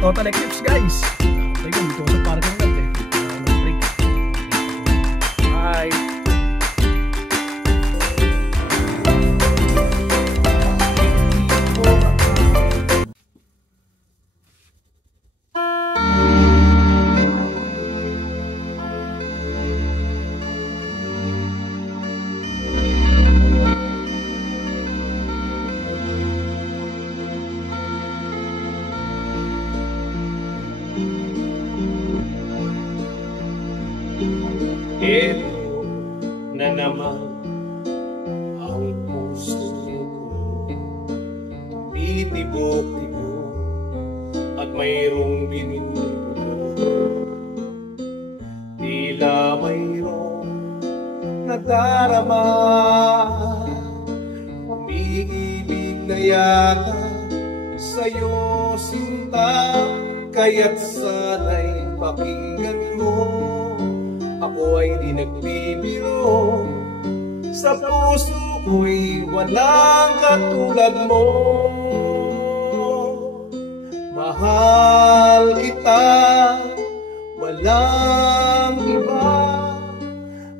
total eclipse guys. Teka, dito sa parking lot eh. Break. Bye. Ito na naman ang puso ko, titibok-tibok at mayroong binubuto. Tila mayroong nadarama, umiibig na yata sa'yo sinta, kaya't sana'y pakinggan mo. Ako ay di nagbibiro, sa puso ko'y walang katulad mo. Mahal kita, walang iba,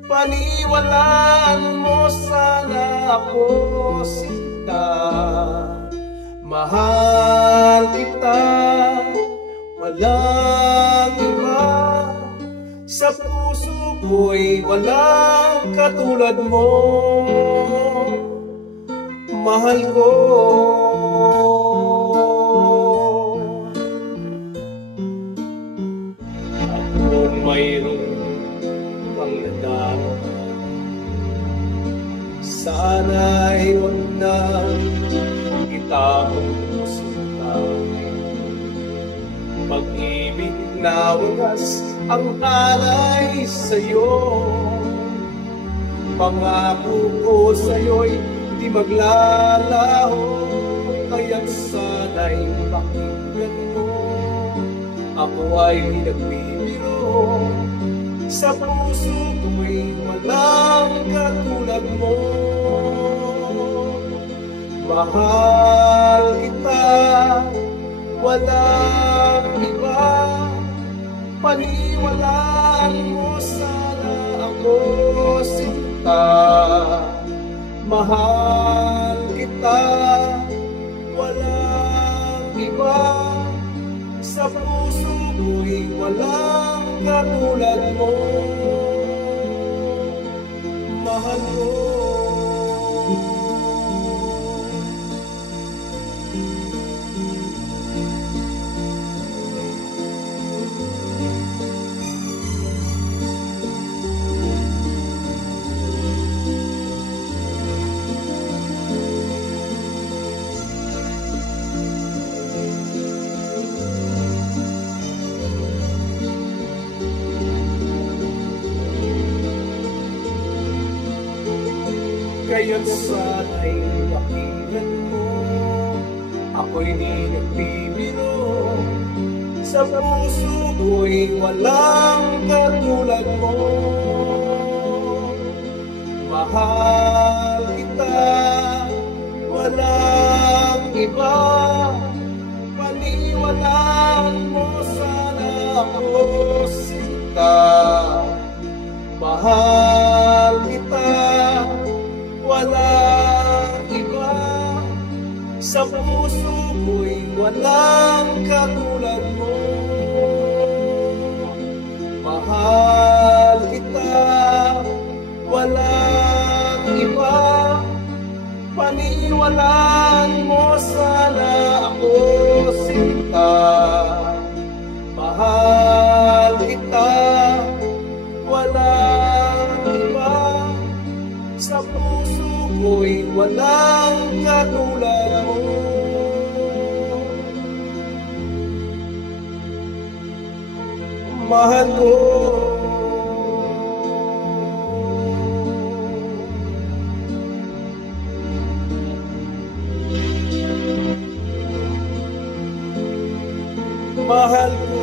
paniwalaan mo sana ako sinta. Mahal kita, walang iba, sa puso ko'y walang katulad mo. Mahal ko. At kung mayroon kang nadarama, sana'y huwag na kita mong sinta. Pag-ibig na wagas ang alay sa'yo, pangako ko sa'yo'y di maglalaho, kaya't sana'y pakinggan mo. Ako ay di nagbibiro, sa puso ko'y walang katulad mo. Mahal kita, walang iba, paniwalaan mo sana ako sinta. Mahal kita, walang iba, sa puso ko'y walang katulad mo. Mahal ko. Kaya't sana'y pakinggan mo, ako'y di nagbibiro, sa puso ko'y walang katulad mo. Mahal kita, walang iba, paniwalaan mo sana ako sinta. Mahal kita, walang iba, sa puso ko'y walang katulad mo. Mahal kita, walang iba, paniwalaan mo sana ako sinta. Mahal kita, walang iba, sa puso ko'y walang katulad mo. Mahal ko. Mahal ko.